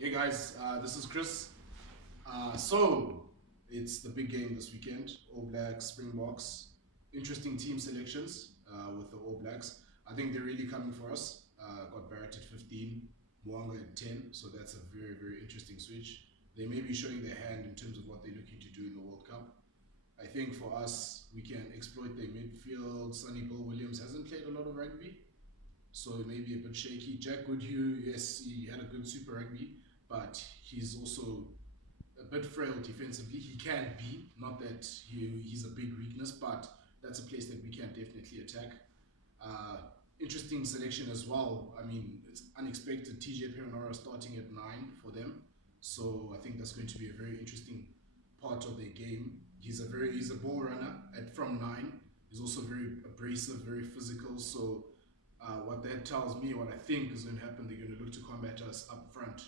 Hey guys, this is Chris. So it's the big game this weekend. All Blacks, Springboks. Interesting team selections with the All Blacks. I think they're really coming for us. Got Barrett at 15, Mwanga at 10. So that's a very, very interesting switch. They may be showing their hand in terms of what they're looking to do in the World Cup. I think for us, we can exploit their midfield. Sonny Bill Williams hasn't played a lot of rugby, so maybe a bit shaky. Jack Goodhue, yes, he had a good Super Rugby, but he's also a bit frail defensively. He can be, not that he's a big weakness, but that's a place that we can definitely attack. Uh, Interesting selection as well. I mean, it's unexpected. TJ Perenora starting at 9 for them, so I think that's going to be a very interesting part of their game. He's a ball runner at from 9. He's also very abrasive, very physical. So what that tells me, what I think is going to happen, they're going to look to combat us up front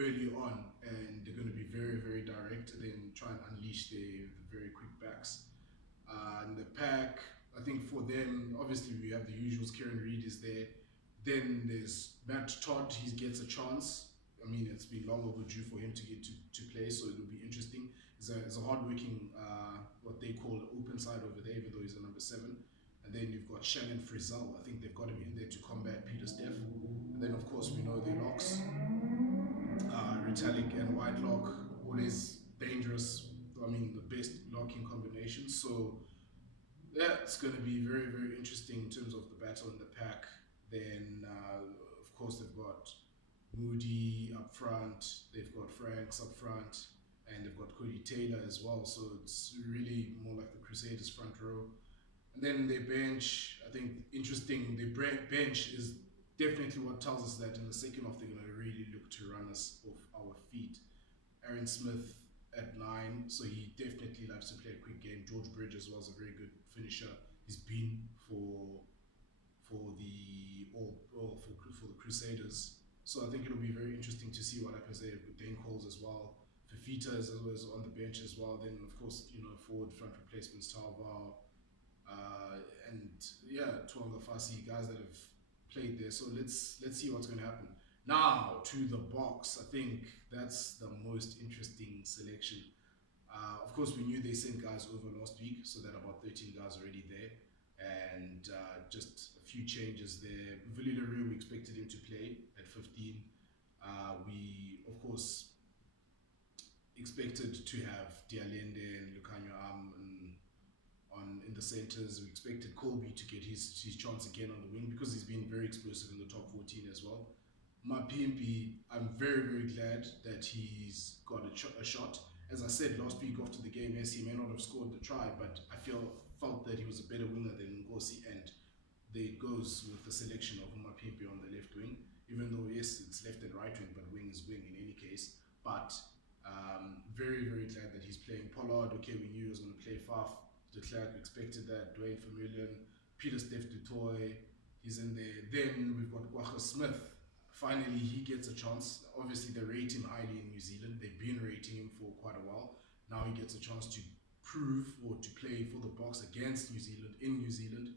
early on, and they're going to be very, very direct, then try and unleash the very quick backs. And the pack, I think for them, obviously we have the usuals. Kieran Reid is there. Then there's Matt Todd. He gets a chance. I mean, it's been long overdue for him to get to play, so it'll be interesting. He's a hardworking, what they call open side over there, even though he's a number 7. And then you've got Shannon Frizzell. I think they've got him in there to combat Peter Steff. And then, of course, we know the locks, Retallick and Whitelock, always dangerous. I mean, the best locking combination. So, yeah, it's going to be very, very interesting in terms of the battle in the pack. Then, of course, they've got Moody up front, they've got Franks up front, and they've got Cody Taylor as well. So it's really more like the Crusaders front row. And then their bench, I think interesting. Their bench is definitely what tells us that in the second half they're going to really look to run us off our feet. Aaron Smith at 9, so he definitely likes to play a quick game. George Bridge as well is a very good finisher. He's been for the for the Crusaders. So I think it'll be very interesting to see what happens there with Dane Coles as well. Fafita is always on the bench as well. Then of course forward front replacements Tava, and yeah, Tuanga Fasi, guys that have played there. So let's see what's going to happen. Now to the box. I think that's the most interesting selection. Of course, we knew they sent guys over last week, so that about 13 guys already there, and just a few changes there. Willie Leroux, we expected him to play at 15. We of course expected to have Dialende and Lucanio on in the centres. We expected Colby to get his chance again on the wing because he's been very explosive in the top 14 as well. Mapimpi, I'm very, very glad that he's got a shot. As I said last week after the game, yes, he may not have scored the try, but I felt that he was a better winger than Ngosi, and there it goes with the selection of Mapimpi on the left wing. Even though, yes, it's left and right wing, but wing is wing in any case. But very, very glad that he's playing. Pollard, okay, we knew he was going to play Faf. De Klerk expected that. Dwayne Vermeulen, Peter Steph Dutoy, he's in there. Then we've got Wacha Smith. Finally, he gets a chance. Obviously, they rate him highly in New Zealand. They've been rating him for quite a while. Now he gets a chance to prove or to play for the Box against New Zealand in New Zealand.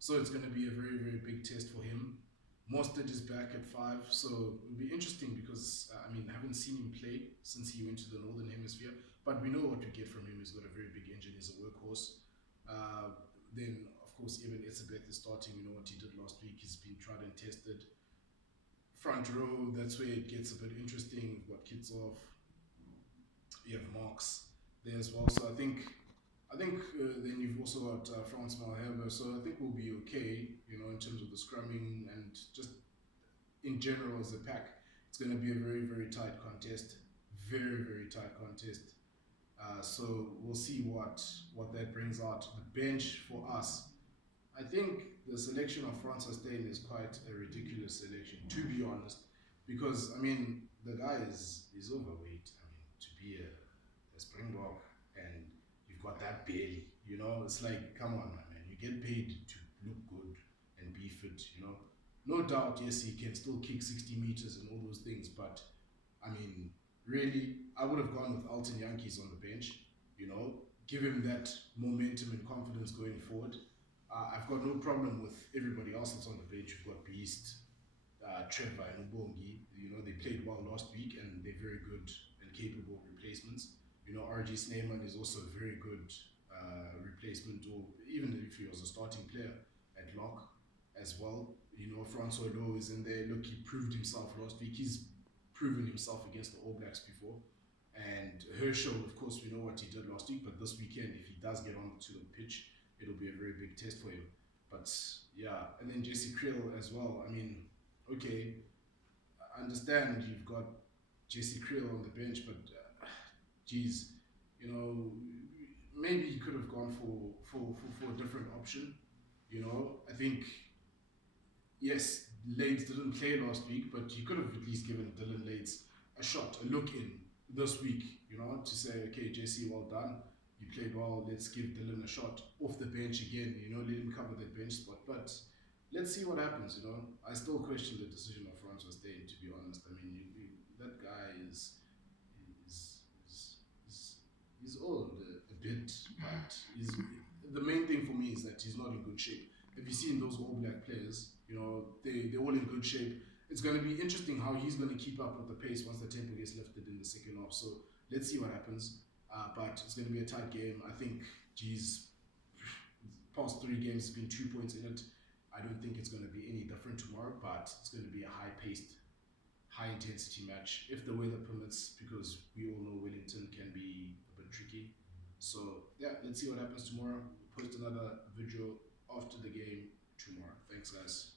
So it's going to be a very, very big test for him. Mostert is back at 5, so it'll be interesting because I mean, I haven't seen him play since he went to the Northern Hemisphere, but we know what we get from him. He's got a very big engine, he's a workhorse. Then, of course, even Elizabeth is starting. We know what he did last week, he's been tried and tested. Front row, that's where it gets a bit interesting. We've got Kitsov, you have Marks there as well. So I think then you've also got Frans Malherbe. So I think we'll be okay, in terms of the scrumming and just in general as a pack. It's going to be a very, very tight contest. Very, very tight contest. So we'll see what that brings out. The bench for us, I think the selection of Frans Steyn is quite a ridiculous selection, to be honest, because I mean the guy is overweight. I mean, to be a Springbok and you've got that belly, it's like, come on, man, you get paid to look good and be fit. No doubt, yes, he can still kick 60 meters and all those things, but I mean, really, I would have gone with Alton Yankees on the bench, give him that momentum and confidence going forward. I've got no problem with everybody else that's on the bench. You've got Beast, Trevor and Ubongi. They played well last week and they're very good and capable replacements. RG Snyman is also a very good replacement, or even if he was a starting player at lock as well. Frans is in there. Look, he proved himself last week. He's proven himself against the All Blacks before. And Herschel, of course, we know what he did last week, but this weekend, if he does get onto the pitch, it'll be a very big test for him. But yeah, and then Jesse Kriel as well. I mean, okay, I understand you've got Jesse Kriel on the bench, but geez, maybe he could have gone for a different option. I think yes, Lades didn't play last week, but you could have at least given Dylan Lades a shot, a look in this week, to say, okay, JC, well done. You played well, let's give Dylan a shot off the bench again, let him cover that bench spot. But let's see what happens, I still question the decision of Frans was staying, to be honest. I mean, that guy is, is, is he's old a bit, but the main thing for me is that he's not in good shape. Have you seen those All Black players? They're all in good shape. It's going to be interesting how he's going to keep up with the pace once the tempo gets lifted in the second half. So let's see what happens. But it's going to be a tight game. I think, past 3 games, has been 2 points in it. I don't think it's going to be any different tomorrow, but it's going to be a high-paced, high-intensity match if the weather permits, because we all know Wellington can be a bit tricky. So yeah, let's see what happens tomorrow. We'll post another video after the game tomorrow. Thanks, guys.